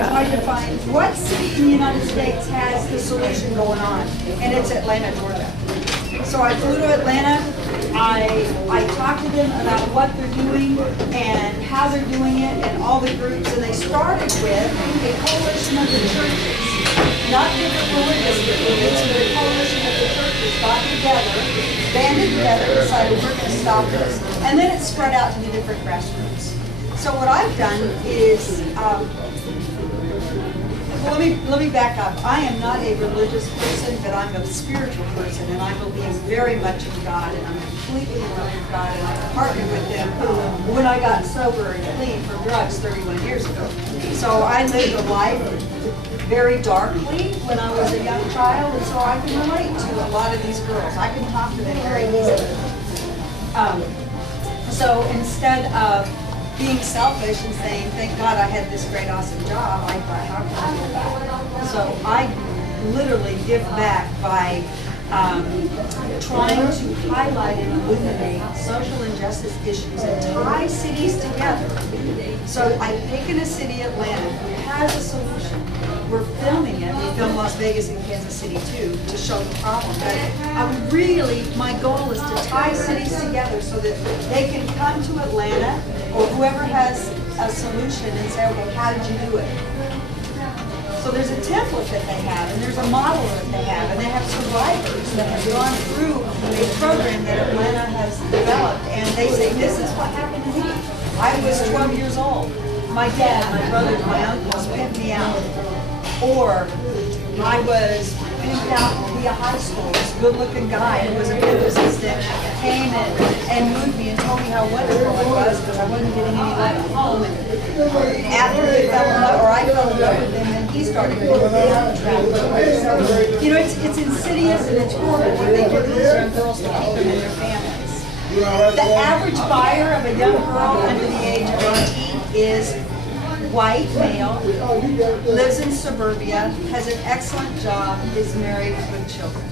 Hard to find what city in the United States has the solution going on, and it's Atlanta, Georgia. So I flew to Atlanta. I talked to them about what they're doing and how they're doing it and all the groups, and they started with a coalition of the churches, not different religious groups, but a coalition of the churches got together, banded together, and decided we're going to stop this. And then it spread out to the different grassroots. So what I've done is, well, let me back up. I am not a religious person, but I'm a spiritual person, and I believe very much in God, and I'm completely in love with God, and I partnered with Him when I got sober and clean from drugs 31 years ago. So I lived a life very darkly when I was a young child, and so I can relate to a lot of these girls. I can talk to them very easily. So instead of being selfish and saying, thank God I had this great, awesome job, I thought, how can I give back? So I literally give back by trying to highlight and illuminate social injustice issues and tie cities together. So I've taken a city, Atlanta, who has a solution. We're filming it. We film Las Vegas and Kansas City too to show the problem. But my goal is to tie cities together so that they can come to Atlanta or whoever has a solution and say, okay, how did you do it? So there's a template that they have, and there's a model that they have, and they have survivors that have gone through a program that Atlanta has developed, and they say, this is what happened to me. I was 12 years old. My dad, my brothers, my uncles pimped me out. Or I was pimped out to be a high school. This good-looking guy who was a pimp assistant came in and moved me and told me how wonderful I was because I wasn't getting any love at home. And after he fell in love, or I fell in love with him, and he started going down trafficking. So, you know, it's insidious and it's horrible what they do to these young girls to keep them in their families. The average buyer of a young girl under the age of 18 is white male, lives in suburbia, has an excellent job, is married with children.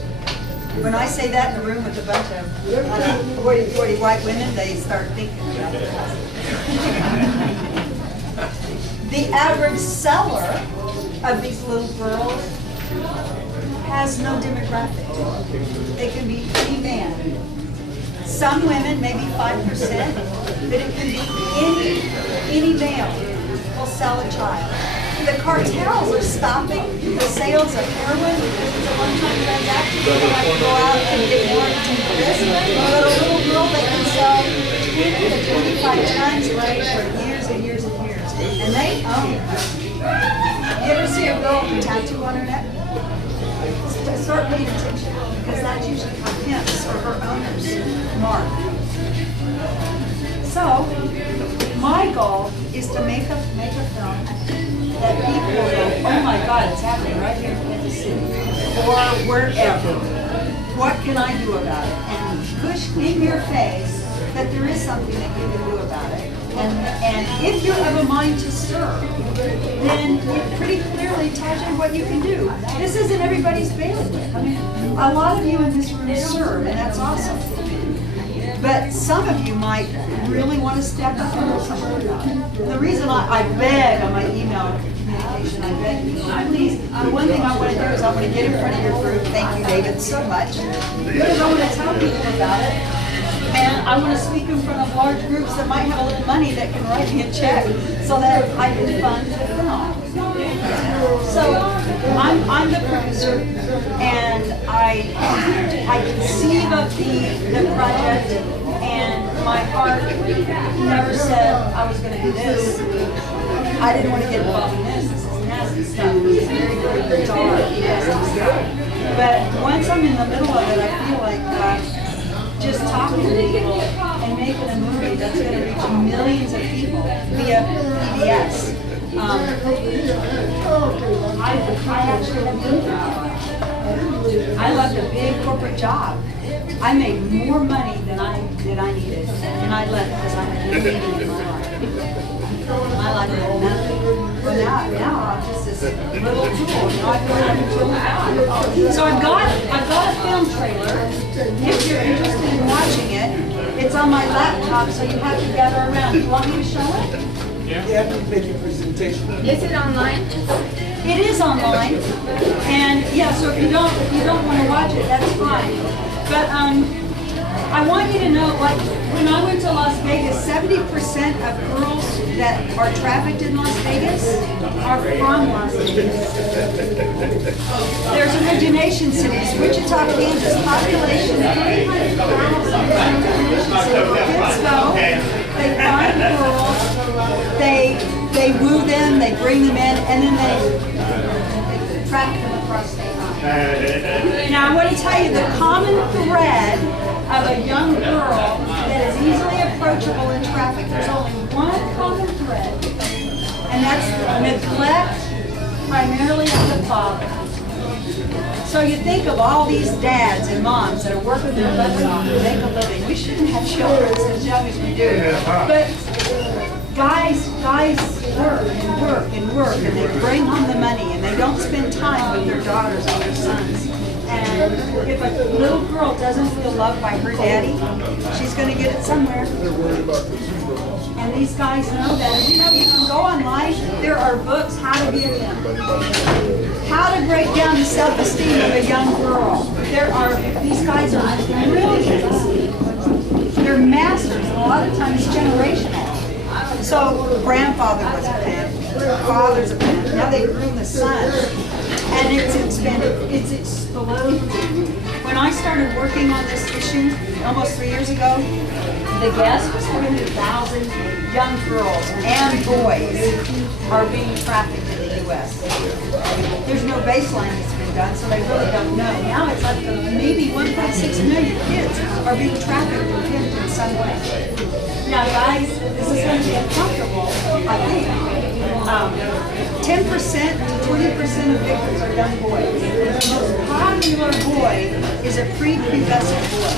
When I say that in a room with a bunch of 40 white women, they start thinking about it. The average seller of these little girls has no demographic. They can be any man. Some women, maybe 5%, but it can be any male will sell a child. The cartels are stopping the sales of heroin because it's a one-time transaction. People have to go out and get more into this. But a little girl, they can sell 20 to 25 times a day for years and years and years. And they own it. You ever see a girl with a tattoo on her neck? Start paying attention, because that's usually her pimps or her owner's mark. So, my goal is to make a film that people will go, oh my God, it's happening right here in Kansas City, or wherever. What can I do about it? And push in your face that there is something that you can do about it. And if you have a mind to serve, then it pretty clearly tells you what you can do. This isn't everybody's bailiwick. I mean, a lot of you in this room serve, and that's awesome. But some of you might really want to step up and do something about it. The reason I beg on my email communication, I beg you, please, the one thing I want to do is I want to get in front of your group. Thank you, David, so much. Because I want to tell people about it. And I want to speak in front of large groups that might have a little money that can write me a check so that I can fund the film. So I'm the producer, and I conceive of the project, and my heart never said I was going to do this. I didn't want to get involved in this. This is nasty stuff. It's very, very dark, nasty stuff. But once I'm in the middle of it, I feel like just talking to people and making a movie that's going to reach millions of people via PBS. I actually have moved out. I left a big corporate job. I made more money than I needed, and I left because I had no meaning in my life. My life had nothing. Well, now I'm just this little tool. You know, I feel like a tool of God. So I've got a film trailer. If you're interested in watching it, It's on my laptop, so you have to gather around. You want me to show it? Yeah. You have to make your presentation. Is it online? It is online, and yeah. So if you don't want to watch it, that's fine. But I want you to know, like when I went to Las Vegas, 70% of girls that are trafficked in Las Vegas are from Las Vegas. There's origination cities, Wichita, Kansas, population 300,000. Kids go, they find girls, they woo them, they bring them in, and then they traffic them across state lines. Now I want to tell you the common thread of a young girl that is easily approachable in traffic. There's only one common thread, and that's neglect, primarily of the father. So you think of all these dads and moms that are working their butts off to make a living. We shouldn't have children as young as we do. But guys work and work and work, and they bring home the money, and they don't spend time with their daughters and their sons. And if a little girl doesn't feel loved by her daddy, she's going to get it somewhere. And these guys know that. You know, you can go online. There are books, how to be a pimp, how to break down the self-esteem of a young girl. These guys are brilliant. They're masters, and a lot of times it's generational. So grandfather was a pimp, father's a pimp. Now they groom the son, and it's expanded. It's exploded. When I started working on this issue almost 3 years ago, the guess was 300,000 young girls and boys are being trafficked in the U.S. There's no baseline that's been done, so they really don't know. Now it's up to maybe 1.6 million kids are being trafficked or pimped in some way. Now, guys, this is going to be uncomfortable, I think. 10% to 20% of victims are young boys. The most popular boy is a prepubescent boy.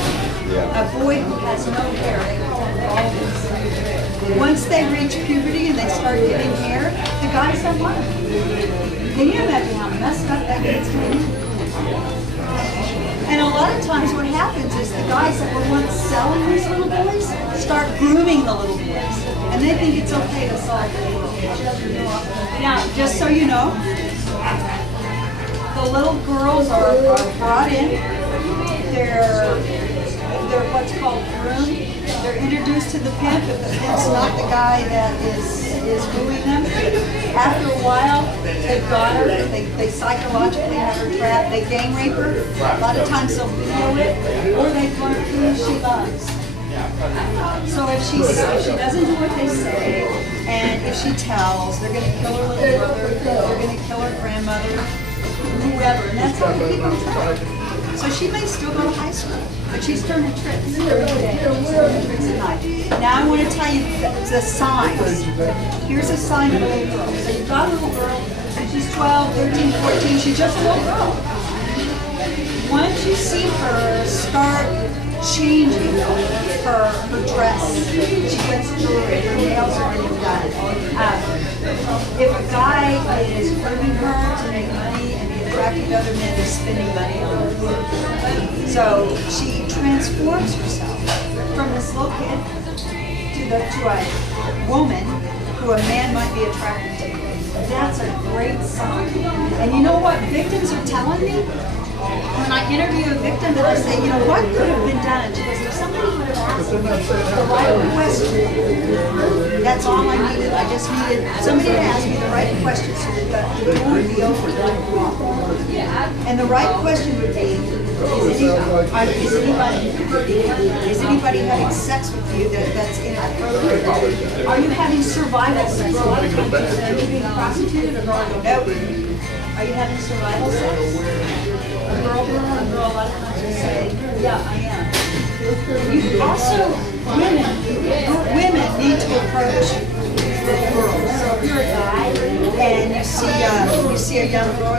A boy who has no hair. They call them baldness. Once they reach puberty and they start getting hair, the guys don't want them. Can you imagine how messed up that gets to be? And a lot of times what happens is the guys that were once selling these little boys start grooming the little boys. And they think it's okay to sell the little boys. Now, just so you know, the little girls are brought in. They're what's called groomed. They're introduced to the pimp if the pimp's not the guy that is wooing them. After a while, they've got her. They psychologically have her trapped. They gang rape her. A lot of times they'll video it, or they've learned who she loves. So if she doesn't do what they say, and if she tells, they're going to kill her little brother, they're going to kill her grandmother, whoever, and that's how they keep them trapped. So she may still go to high school, but she's turning tricks every day. She's turning tricks at night. Now I want to tell you the signs. Here's a sign of a little girl. So you've got a little girl, and she's 12, 13, 14, she's just a little girl. Once you see her start changing her dress, she gets jewelry, her nails are already done. If a guy is grooming her to make money and be attracted to other men, is spending money on her. So she transforms herself from this little kid to a woman who a man might be attracted to. That's a great sign. And you know what victims are telling me? When I interview a victim, that I say, you know, what could have been done? She goes, if somebody would have asked me the right question, that's all I needed. I just needed somebody to ask me the right question so that the door would be open. And the right question would be, is anybody having sex with you that's inappropriate? Are you having survival sex? A lot of times you say, are you being prostituted? Or no. Are you having survival sex? A girl, a lot of times will say, yeah, I am. You also, women need to approach little girls. So if you're a guy and you see a young girl,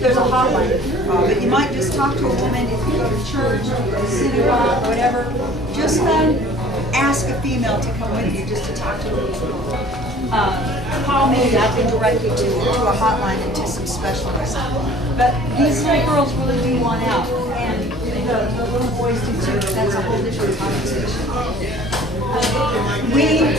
there's a hotline that you can call, but you might just talk to a woman if you go to church, or a synagogue, or whatever. Just ask a female to come with you just to talk to a little girl. Call me, I can direct you to a hotline and to some specialists. But these little girls really do want out. And the little boys do too, but that's a whole different conversation. We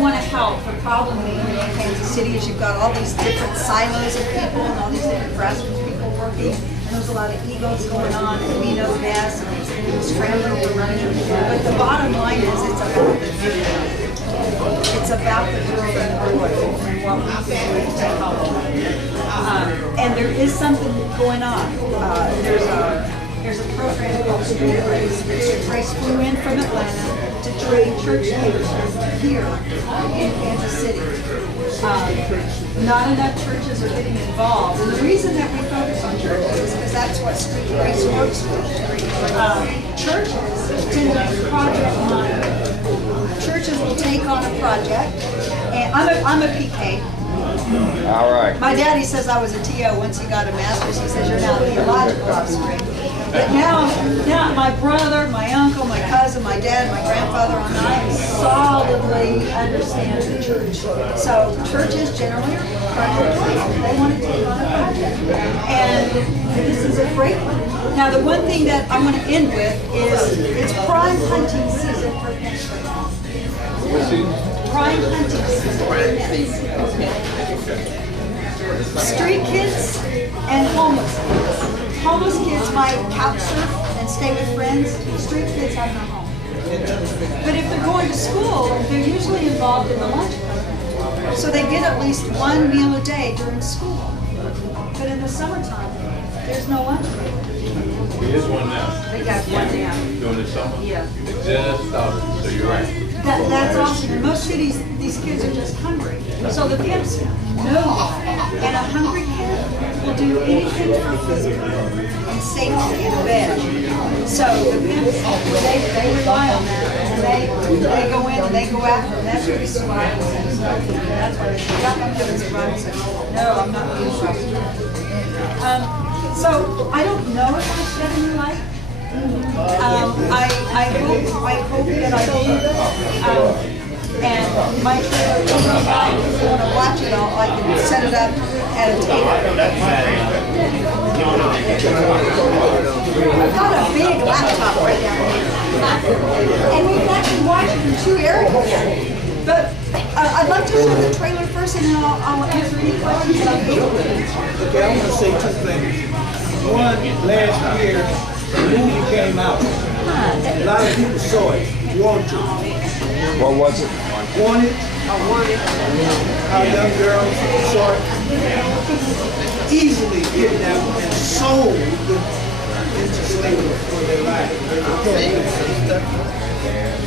want to help. The problem being in Kansas City is you've got all these different silos of people and all these different grassroots people working, and there's a lot of egos going on, and we know best, and it's scrambling for money. But the bottom line is it's about the youth. It's about the girl and the boy and what we can do to help them. And there is something going on. There's a program called Street Race. Race flew in from Atlanta to train church leaders here in Kansas City. Not enough churches are getting involved. And the reason that we focus on churches is because that's what Street Race works with. Churches tend to project money. Churches will take on a project, and I'm a PK. All right. My daddy says I was a TO once he got a master's. He says you're now a theological offspring. But now my brother, my uncle, my cousin, my dad, my grandfather, and I solidly understand the church. So churches generally are project-oriented. They want to take on a project, and this is a great one. Now the one thing that I want to end with is it's prime hunting season for Pittsburgh. Prime hunting season. Street kids and homeless kids. Homeless kids might couch surf and stay with friends. Street kids have no home. But if they're going to school, they're usually involved in the lunch program. So they get at least one meal a day during school. But in the summertime, there's no lunch program. There is one now. They got one now. During the summer? Yeah. It just started, so you're right. That's awesome. In most cities, these kids are just hungry. So the pimps know that. And a hungry kid will do anything for food and safety in a bed. So the pimps, they rely on that. And they go in and they go after them. That's really survival. That's why they say, yeah, I'm doing survival. No, I'm not doing survival. So I don't know if I shed any light. I hope that I do. And my trailer, if you want to watch it, I can set it up at a table. I've got a big laptop right down here. And we can actually watch it in two areas. But I'd like to show the trailer first, and then I'll answer any questions that I'm able to. Okay, I want to say two things. One, last year, the movie came out. A lot of people saw it, wanted. What was it? Wanted. I wanted. Our young girls saw it. Easily kidnapped and sold into slavery for their life.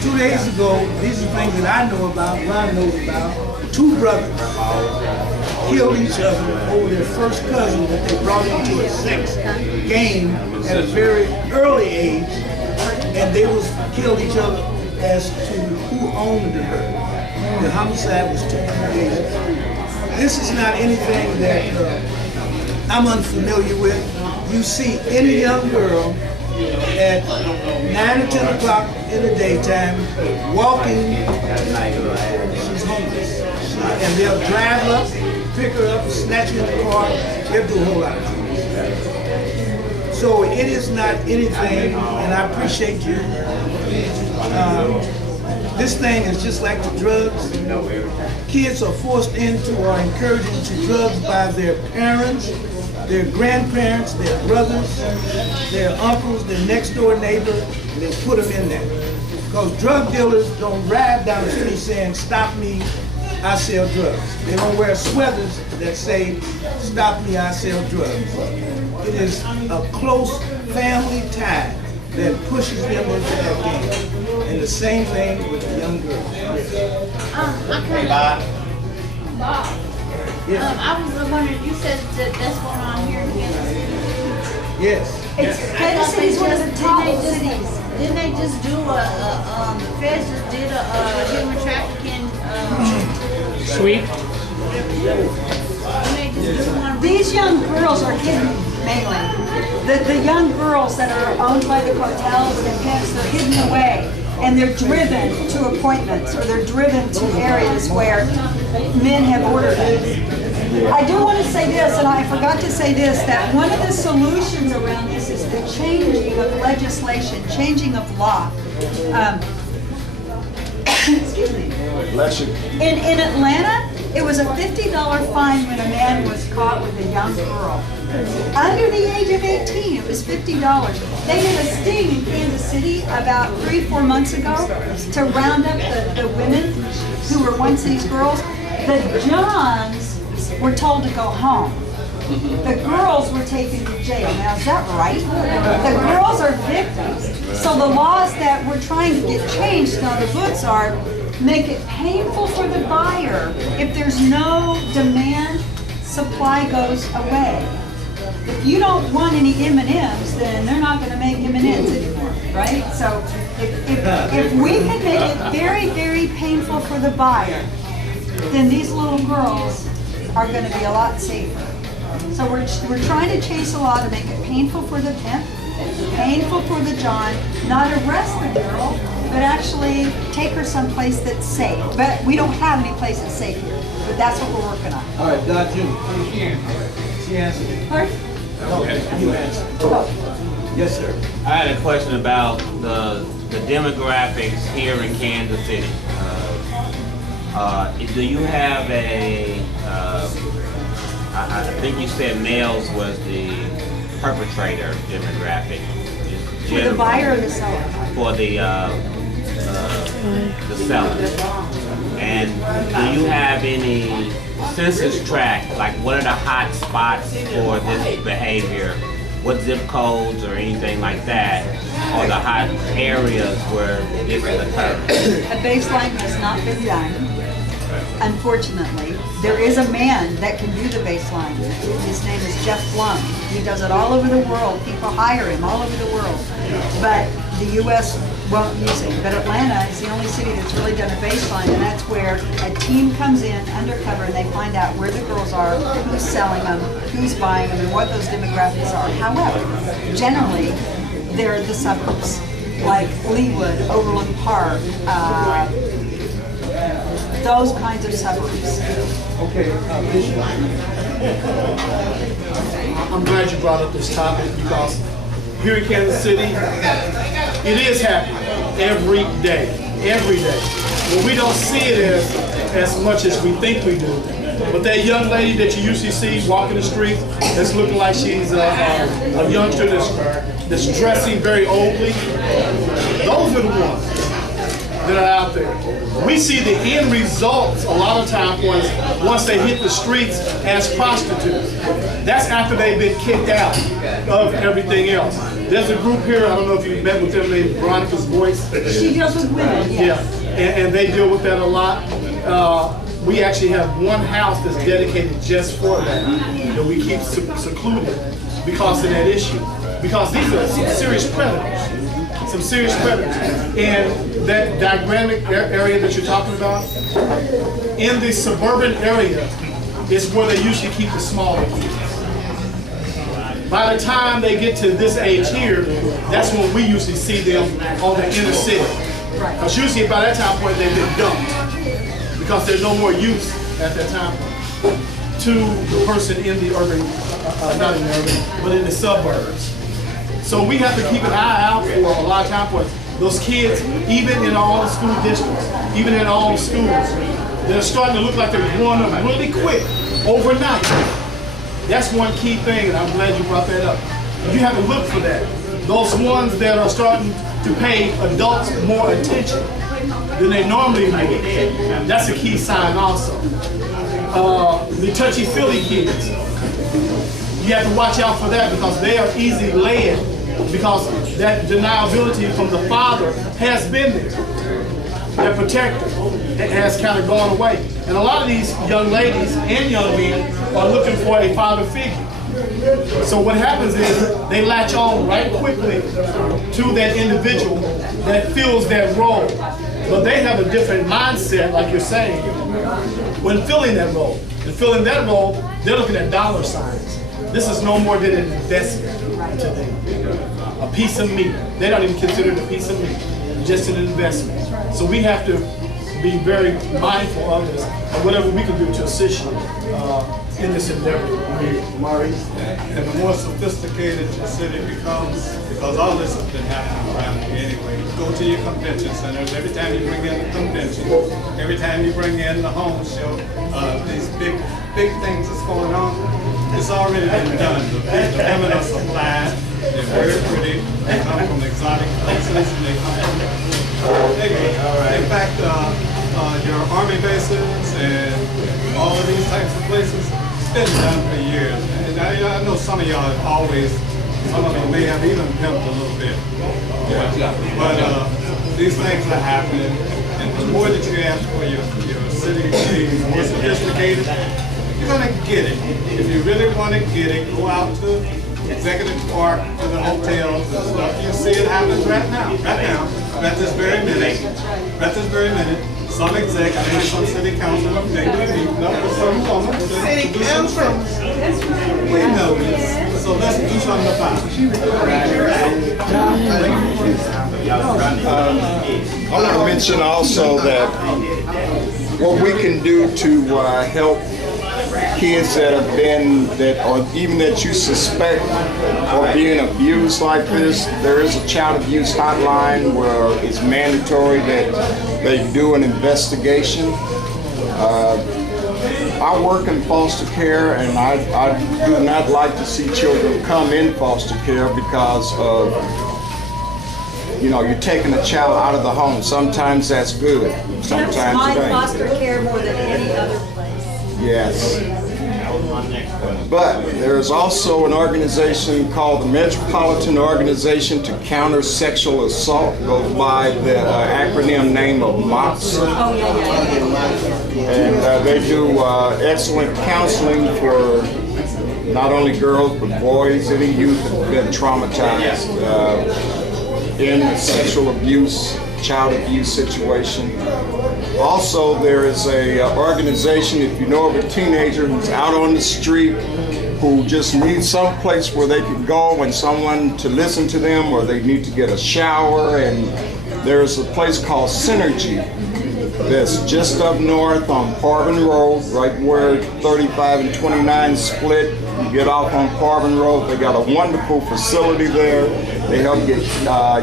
2 days ago, these are things that I know about, Ron knows about. Two brothers killed each other over their first cousin that they brought into a sex game at a very early age, and they was killed each other as to who owned the herd. The homicide was 2 days ago. This is not anything that I'm unfamiliar with. You see any young girl at 9 or 10 o'clock in the daytime walking, she's homeless. And they'll drive up, pick her up, snatch her in the car. They'll do a whole lot of things. So it is not anything, and I appreciate you. This thing is just like the drugs. Kids are forced into or encouraged into drugs by their parents, their grandparents, their brothers, their uncles, their next door neighbor, and they put them in there. Because drug dealers don't ride down the street saying, "Stop me, I sell drugs." They don't wear sweaters that say, "Stop me, I sell drugs." It is a close family tie that pushes them into that game. And the same thing with the young girls. Bob. Yes. I was wondering, you said that that's going on here in Kansas City. Yes. Kansas City is one of the top cities. Didn't they just do the feds just did a human trafficking, Sweet. didn't they just do one? These young girls are hidden mainly. The young girls that are owned by the cartels and pimps, they're hidden away. And they're driven to appointments, or they're driven to areas where men have ordered them. I do want to say this, and I forgot to say this, that one of the solutions around this is the changing of legislation, changing of law. Excuse me. In Atlanta, it was a $50 fine when a man was caught with a young girl. Under the age of 18, it was $50. They did a sting in Kansas City about 3-4 months ago to round up the women who were once these girls. The Johns were told to go home. The girls were taken to jail. Now, is that right? The girls are victims. So the laws that we're trying to get changed on the books are make it painful for the buyer. If there's no demand, supply goes away. If you don't want any M&Ms, then they're not going to make M&Ms anymore, right? So if we can make it very, very painful for the buyer, then these little girls are going to be a lot safer. So we're trying to chase a law to make it painful for the pimp, painful for the John, not arrest the girl, but actually take her someplace that's safe. But we don't have any place that's safe here. But that's what we're working on. All right, Dr. June. She answered. Pardon? No, you answered. Yes, sir. I had a question about the demographics here in Kansas City. Do you have a, I think you said males was the perpetrator demographic. For the buyer or the seller? For the seller. And do you have any census tract, like what are the hot spots for this behavior? What zip codes or anything like that, or the hot areas where this is occurring? A baseline has not been done. Unfortunately, there is a man that can do the baseline. His name is Jeff Blum. He does it all over the world. People hire him all over the world. But the U.S. won't use him. But Atlanta is the only city that's really done a baseline, and that's where a team comes in undercover and they find out where the girls are, who's selling them, who's buying them, and what those demographics are. However, generally, they're the suburbs, like Leawood, Overland Park, those kinds of suburbs. Okay, Bishop. I'm glad you brought up this topic because here in Kansas City, it is happening every day, every day. But we don't see it as much as we think we do. But that young lady that you usually see walking the street that's looking like she's a youngster that's dressing very oldly, those are the ones that are out there. We see the end results a lot of times once they hit the streets as prostitutes. That's after they've been kicked out of everything else. There's a group here, I don't know if you've met with them, named Veronica's Voice. She deals with women, yes. Yeah, and they deal with that a lot. We actually have one house that's dedicated just for that we keep secluded because of that issue. Because these are some serious predators. Some serious predators. And that diagrammatic area that you're talking about, in the suburban area is where they usually keep the smaller kids. By the time they get to this age here, that's when we usually see them on the inner city. Because usually by that time point they've been dumped. Because there's no more use at that time to the person in the urban, not in the urban, but in the suburbs. So we have to keep an eye out for a lot of time for those kids, even in all the school districts, even in all the schools. They're starting to look like they're growing up really quick, overnight. That's one key thing, and I'm glad you brought that up. You have to look for that. Those ones that are starting to pay adults more attention than they normally would. That's a key sign also. The touchy-feely kids. You have to watch out for that because they are easily led because that deniability from the father has been there. That protector has kind of gone away. And a lot of these young ladies and young men are looking for a father figure. So what happens is they latch on right quickly to that individual that fills that role. But they have a different mindset, like you're saying, when filling that role. And filling that role, they're looking at dollar signs. This is no more than an investment to them. A piece of meat. They don't even consider it a piece of meat, just an investment. So we have to be very mindful of this, and whatever we can do to assist you in this endeavor. Maurice? And the more sophisticated your city becomes, because all this has been happening around here anyway. Go to your convention centers, every time you bring in the convention, every time you bring in the home show, these big things that's going on, it's already been done. The women are supplied, they're very pretty, they come from exotic places, and they come from in fact, your army bases and all of these types of places, it's been done for years. And I know some of y'all have always, some of you may have even pimped a little bit. Yeah. But these things are happening, and the more that you ask for your city to be more sophisticated, you're gonna get it. If you really want to get it, go out to Executive Park, to the hotels and stuff. You see it happens right now, at this very minute. Some executive, maybe some city council, they do meet up with some woman to do some things. We know this, so let's do something about it. I want to mention also that what we can do to help kids that have been, or even that you suspect are being abused like this, there is a child abuse hotline where it's mandatory that they do an investigation. I work in foster care, and I do not like to see children come in foster care because of, you know, you're taking a child out of the home. Sometimes that's good, sometimes That's my it ain't. foster care more than any other place. Yes. But there's also an organization called the Metropolitan Organization to Counter Sexual Assault, goes by the acronym name of MOPS. Oh, yeah. And they do excellent counseling for not only girls but boys, any youth that have been traumatized in a sexual abuse, child abuse situation. Also, there is a organization, if you know of a teenager who's out on the street, who just needs some place where they can go and someone to listen to them, or they need to get a shower, and there's a place called Synergy that's just up north on Parvin Road, right where 35 and 29 split. You get off on Parvin Road. They got a wonderful facility there. They help get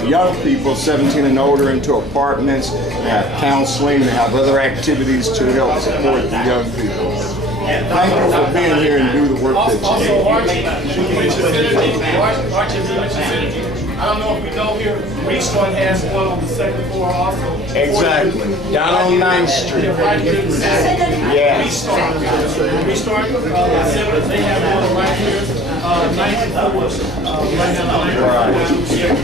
young people, 17 and older, into apartments. They have counseling. They have other activities to help support the young people. Thank you for being here and do the work that you do. I don't know if we know here, Restore has one on the second floor also. Exactly. Down on 9th Street. Yes. Restore, they have one right here, 9th floor.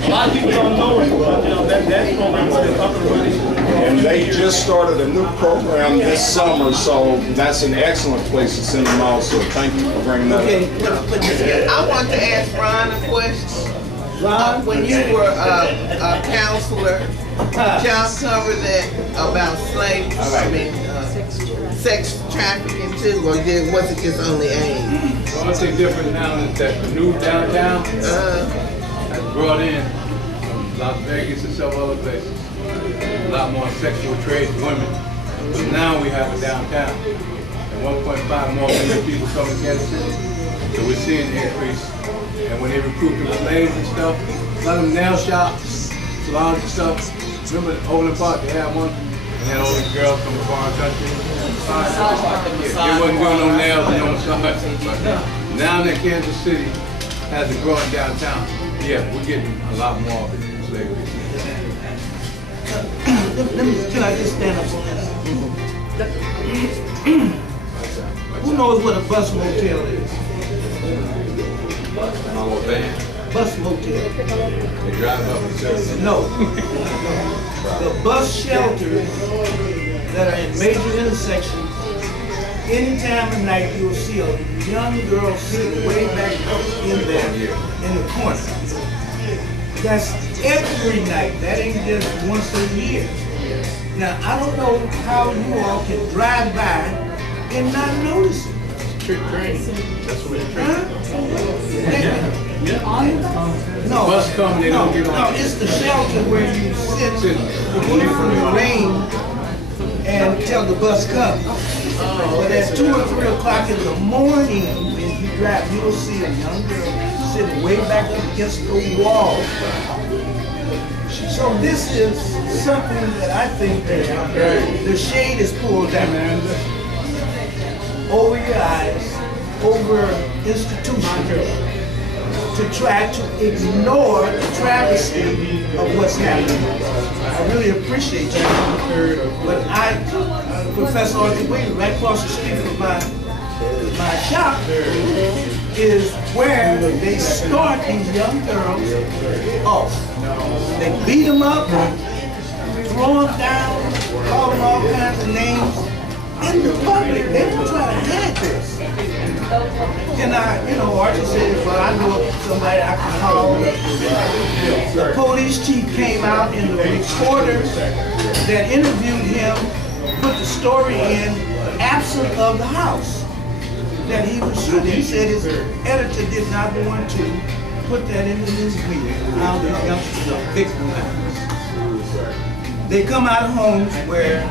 A lot of people don't know it, but you know, that program is up and running. And they just started a new program this summer, so that's an excellent place to send them also. Thank you for bringing that up. I want to ask Ron a question. When you were a counselor, y'all covered that about slaves, sex trafficking too, or was it just only AIDS? The only thing different now is that the new downtown has brought in from Las Vegas and several other places a lot more sexual trade women. So now we have a downtown, and 1.5 more million people come to Kansas City. So we're seeing the increase. And when they recruit the slaves and stuff, a lot of them nail shops, salons and stuff. Remember Overland Park, they had one? And had all these girls from a foreign country. They wasn't doing no nails and no massage. But now that Kansas City has a growing downtown, yeah, we're getting a lot more of it from slavery. Can I just stand up on that? Who knows what a bus motel is? Bus motel. They drive up and service. No. The bus shelters that are in major intersections, any time of night you'll see a young girl sitting way back up in there in the corner. That's every night. That ain't just once a year. Now, I don't know how you all can drive by and not notice it. Trick training. That's what they're training. No, Bus come, they don't get on. No, it's the shelter where you sit away from the rain till the bus comes. But at 2 or 3 o'clock in the morning, when you drive, you'll see a young girl sitting way back against the wall. So this is something that I think that the shade is pulled down over your eyes, over institutions, to try to ignore the travesty of what's happening. I really appreciate you, but Professor Arthur Williams, right across the street from my shop, is where they start these young girls off. They beat them up, throw them down, call them all kinds of names. In the public, they were trying to hide this. And Archie said, well, I know somebody I can call. The police chief came out and the reporter that interviewed him put the story in absent of the house that he was shooting. He said his editor did not want to put that in the news media, how these youngsters are victimized. They come out of homes where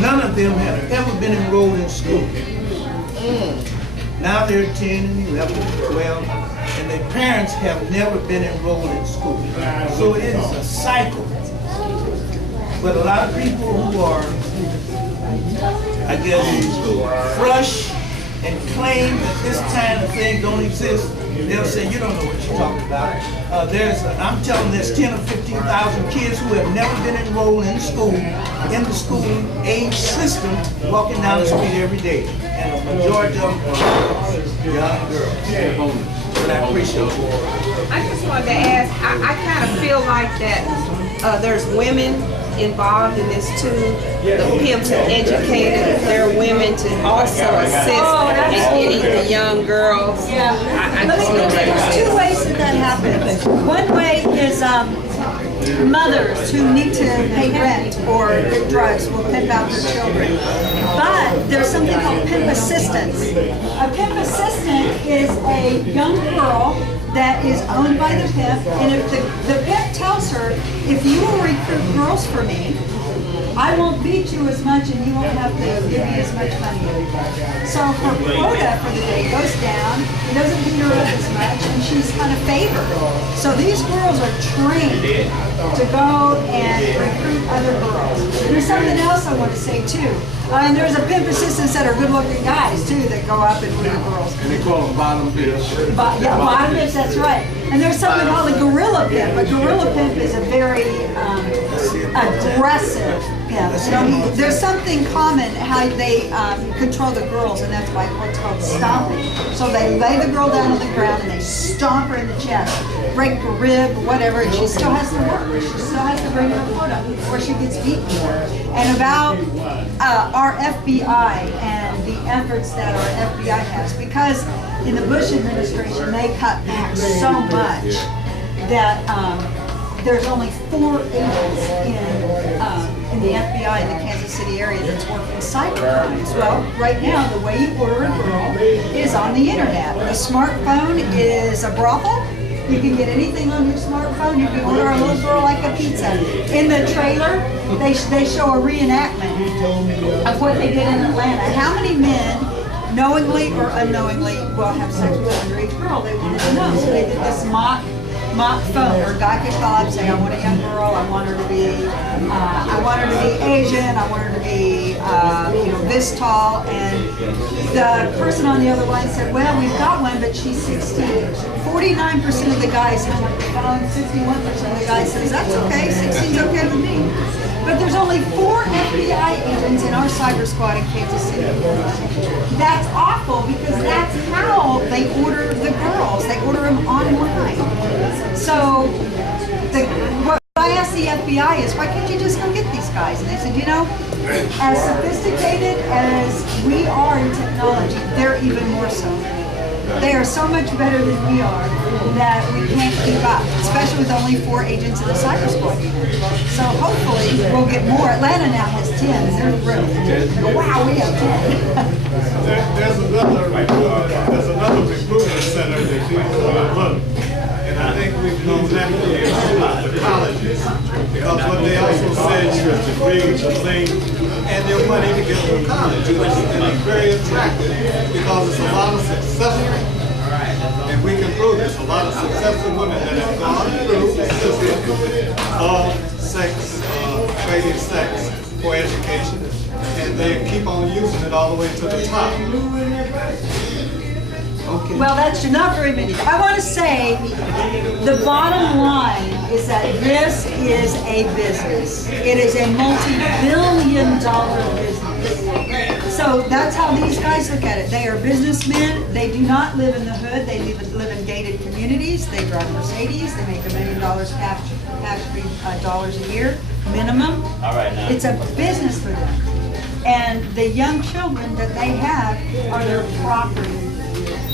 none of them have ever been enrolled in school. Now they're 10 and 11 and 12, and their parents have never been enrolled in school. So it is a cycle. But a lot of people who are, I guess, flush and claim that this kind of thing don't exist, they'll say, you don't know what you're talking about. I'm telling there's 10 or 15,000 kids who have never been enrolled in the school age system, walking down the street every day. And a majority of them are young girls. But I appreciate you. I just wanted to ask, I kind of feel like that there's women involved in this too. The pimps have educated their women to also assist in getting the young girls. Yeah. There's 2 ways that happens. One way is mothers who need to pay rent or get drugs will pimp out their children. But there's something called pimp assistance. A pimp assistant is a young girl that is owned by the pimp, and if the pimp tells her, if you will recruit girls for me, I won't beat you as much and you won't have to give me as much money every day. So her quota for the day goes down, it doesn't beat her up as much, and she's kind of favored. So these girls are trained to go and recruit other girls. There's something else I want to say too. And there's a pimp assistants that are good-looking guys too that go up and recruit girls. And they call them bottom bitch. Yeah, bottom bitch, that's right. And there's something called a gorilla pimp. A gorilla pimp is a very aggressive pimp. There's something common how they control the girls, and that's what's called stomping. So they lay the girl down on the ground and they stomp her in the chest, break her rib, whatever, and she still has to work. She still has to bring her quota or she gets beaten more. And about our FBI and the efforts that our FBI has, because in the Bush administration they cut back so much that there's only 4 agents in the FBI in the Kansas City area that's working cyber crimes. Well, right now the way you order a girl is on the internet. The smartphone is a brothel. You can get anything on your smartphone. You can order a little girl like a pizza. In the trailer, they show a reenactment of what they did in Atlanta. How many men, knowingly or unknowingly, will have sex with an underage girl? They wanted to know. So they did this mock phone where a guy could call up and say, I want a young girl, I want her to be Asian, I want her to be this tall, and the person on the other line said, well, we've got one, but she's 16. 49% of the guys hung up the phone, 51% of the guys says, that's okay, 16's okay with me. But there's only 4 FBI agents in our cyber squad in Kansas City. That's awful because that's how they order the girls. They order them online. So what I asked the FBI is, why can't you just go get these guys? And they said, as sophisticated as we are in technology, they're even more so. They are so much better than we are that we can't keep up, especially with only 4 agents in the cyber squad unit. So hopefully we'll get more. Atlanta now has 10, and they're thrilled. Wow, we have 10. There's another recruitment center that you look. And I think we've known that for the colleges. Because what they also said is degrees and things, and their money get through college. And it's very attractive because it's a lot of successful, and we can prove this, a lot of successful women that have gone through the system of sex, trading sex for education, and they keep on using it all the way to the top. Okay. Well, that's not very many. I want to say the bottom line is that this is a business. It is a multi-billion-dollar business. So that's how these guys look at it. They are businessmen. They do not live in the hood. They live in gated communities. They drive Mercedes. They make $1 million cash dollars a year minimum. All right, now. It's a business for them. And the young children that they have are their property.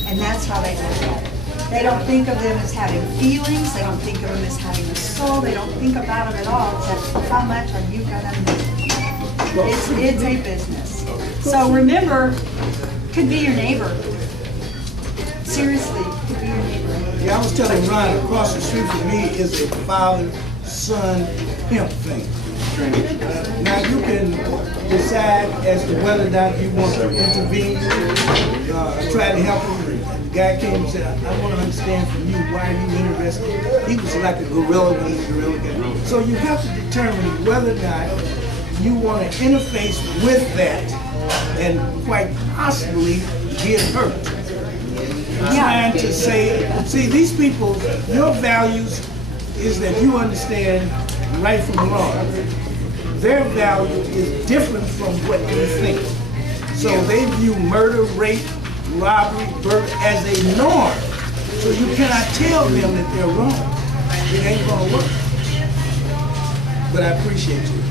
And that's how they look at it. They don't think of them as having feelings. They don't think of them as having a soul. They don't think about them at all except how much are you gonna make. It's a business. So remember, could be your neighbor. Seriously, could be your neighbor. Yeah, I was telling Ron, across the street from me is a father-son pimp thing. Now you can decide as to whether or not you want to intervene, try to help him. The guy came and said, I want to understand from you, why are you interested? He was like a gorilla when he was a gorilla guy. So you have to determine whether or not you want to interface with that and quite possibly get hurt. Trying to say, see, these people, your values is that you understand right from wrong. Their value is different from what you think. So they view murder, rape, robbery, burglary as a norm. So you cannot tell them that they're wrong. It ain't gonna work. But I appreciate you.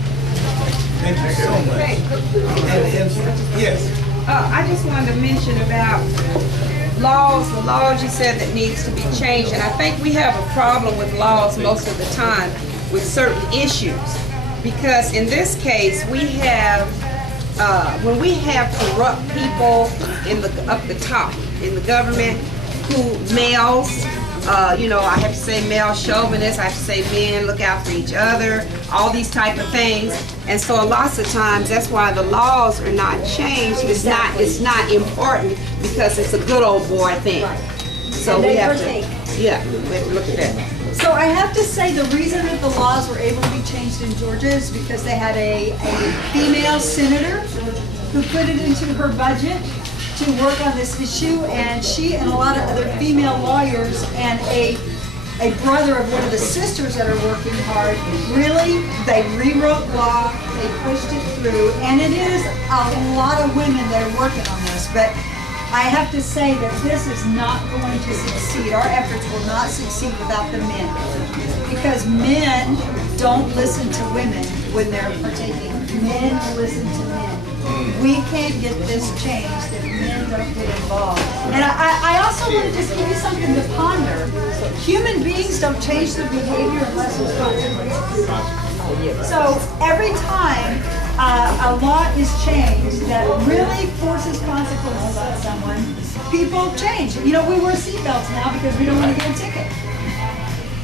Thank you so much. And yes. I just wanted to mention about the laws you said that needs to be changed, and I think we have a problem with laws most of the time with certain issues, because in this case we have, when we have corrupt people up the top in the government, who males, I have to say male chauvinists, I have to say men look out for each other, all these type of things. And so lots of times that's why the laws are not changed. It's not important because it's a good old boy thing. So we have to, we have to look at that. So I have to say the reason that the laws were able to be changed in Georgia is because they had a female senator who put it into her budget to work on this issue, and she and a lot of other female lawyers and a brother of one of the sisters that are working hard, really, they rewrote law, they pushed it through, and it is a lot of women that are working on this, but I have to say that this is not going to succeed. Our efforts will not succeed without the men, because men don't listen to women when they're partaking. Men listen to men. We can't get this changed if men don't get involved. And I also want to just give you something to ponder. Human beings don't change their behavior unless there's consequences. So every time a law is changed that really forces consequences on someone, people change. We wear seatbelts now because we don't want to get a ticket.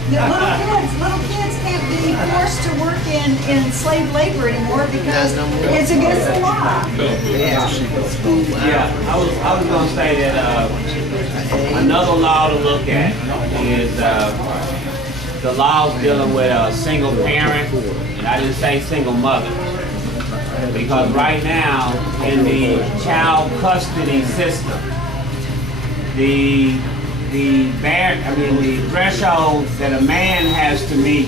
Little kids can't be forced to work in slave labor anymore because it's against the law. Yeah, I was going to say that another law to look at is the laws dealing with a single parent, and I didn't say single mother, because right now in the child custody system, the thresholds that a man has to meet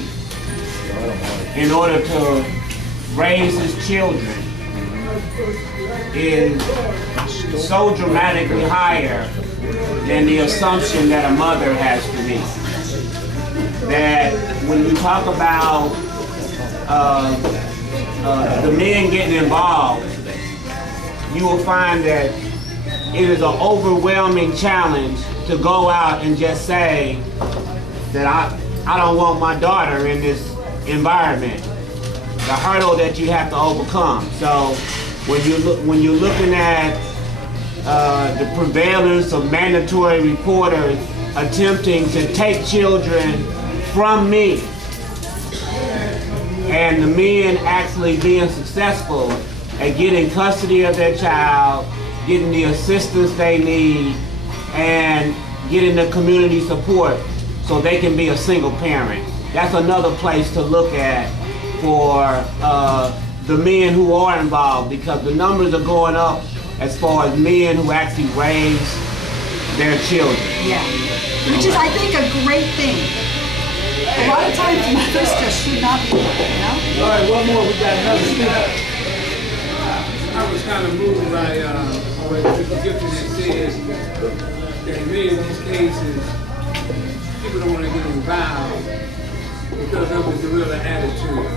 in order to raise his children is so dramatically higher than the assumption that a mother has to meet. That when you talk about the men getting involved, you will find that it is an overwhelming challenge to go out and just say that I don't want my daughter in this environment. The hurdle that you have to overcome. So when you're looking at the prevalence of mandatory reporters attempting to take children from me, and the men actually being successful, at getting custody of their child, getting the assistance they need, and getting the community support so they can be a single parent. That's another place to look at for the men who are involved, because the numbers are going up as far as men who actually raise their children. Yeah, which is, I think, a great thing. A lot of times mothers just should not be there, you know? All right, one more, we got another speaker. I was kind of moved by what Mr. Gibson had said, that in many of these cases, people don't want to get involved because of the guerrilla attitude.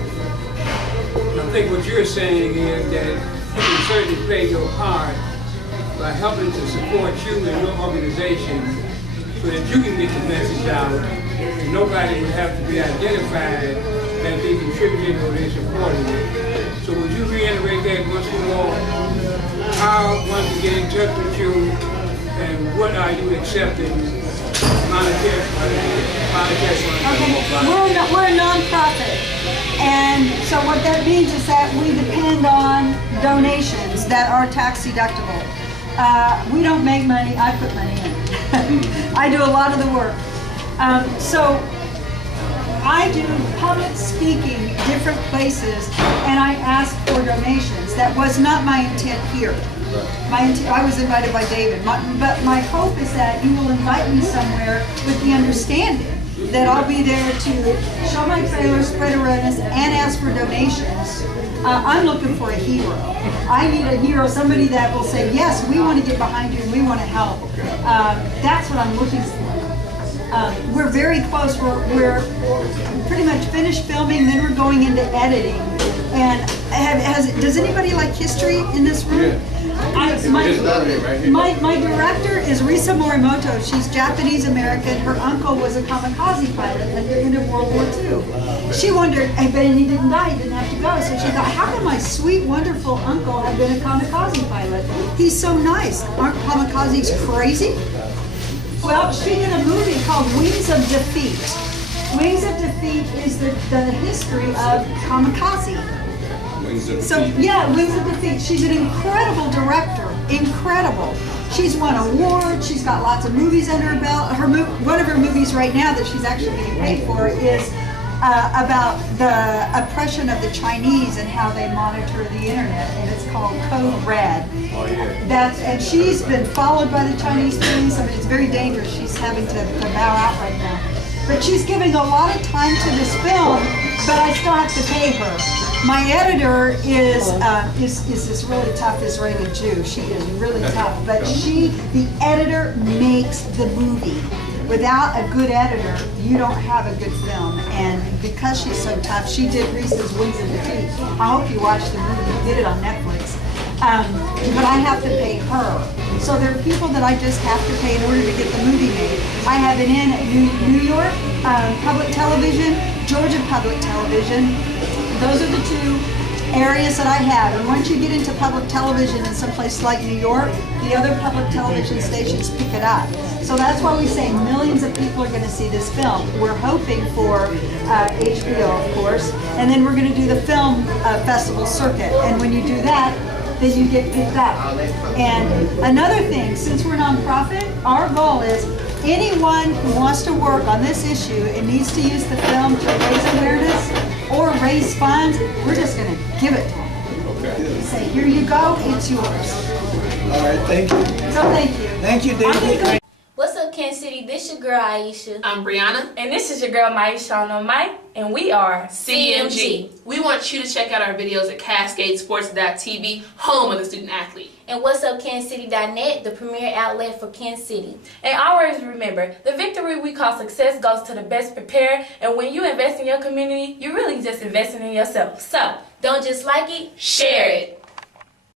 I think what you're saying is that you can certainly play your part by helping to support you and your organization so that you can get the message out and nobody would have to be identified as they contributed or they supported it. So would you reiterate that once more? How one can get in touch with you and what are you accepting monetary? Okay, we're a nonprofit, and so what that means is that we depend on donations that are tax deductible. We don't make money, I put money in. I do a lot of the work. So I do public speaking different places, and I ask for donations. That was not my intent here. I was invited by David, but my hope is that you will invite me somewhere with the understanding that I'll be there to show my trailer, spread awareness, and ask for donations. I'm looking for a hero. I need a hero, somebody that will say, yes, we want to get behind you and we want to help. That's what I'm looking for. We're very close. We're pretty much finished filming, then we're going into editing. And does anybody like history in this room? My director is Risa Morimoto. She's Japanese American. Her uncle was a kamikaze pilot at the end of World War II. She wondered, but he didn't die, he didn't have to go. So she thought, how can my sweet, wonderful uncle have been a kamikaze pilot? He's so nice. Aren't kamikazes crazy? Well, she did a movie called Wings of Defeat. Wings of Defeat is the history of kamikaze. So yeah, Wings of Defeat. She's an incredible director, incredible. She's won awards. She's got lots of movies under her belt. One of her movies right now that she's actually getting paid for is about the oppression of the Chinese and how they monitor the internet, and it's called Code Red. Oh yeah. And she's been followed by the Chinese police. I mean, it's very dangerous. She's having to bow out right now. But she's giving a lot of time to this film, but I still have to pay her. My editor is this really tough Israeli Jew. She is really tough, but the editor makes the movie. Without a good editor, you don't have a good film. And because she's so tough, she did Reese's Wings of Defeat. I hope you watched the movie. You did it on Netflix. But I have to pay her. So there are people that I just have to pay in order to get the movie made. I have it in at New York Public Television, Georgia Public Television. Those are the two areas that I have. And once you get into public television in some place like New York, the other public television stations pick it up. So that's why we say millions of people are going to see this film. We're hoping for HBO, of course, and then we're going to do the film festival circuit. And when you do that, then you get picked up. And another thing, since we're nonprofit, our goal is anyone who wants to work on this issue and needs to use the film to raise awareness or raise funds, we're just going to give it to them. Okay. Say, here you go, it's yours. All right, thank you. So thank you. Thank you, David. What's up, Kansas City? This your girl Aisha. I'm Brianna. And this is your girl Maisha on Mike. And we are CMG. We want you to check out our videos at CascadeSports.tv, home of the student athlete. And what's up, KansasCity.net, the premier outlet for Kansas City. And always remember, the victory we call success goes to the best prepared. And when you invest in your community, you're really just investing in yourself. So, don't just like it, share it.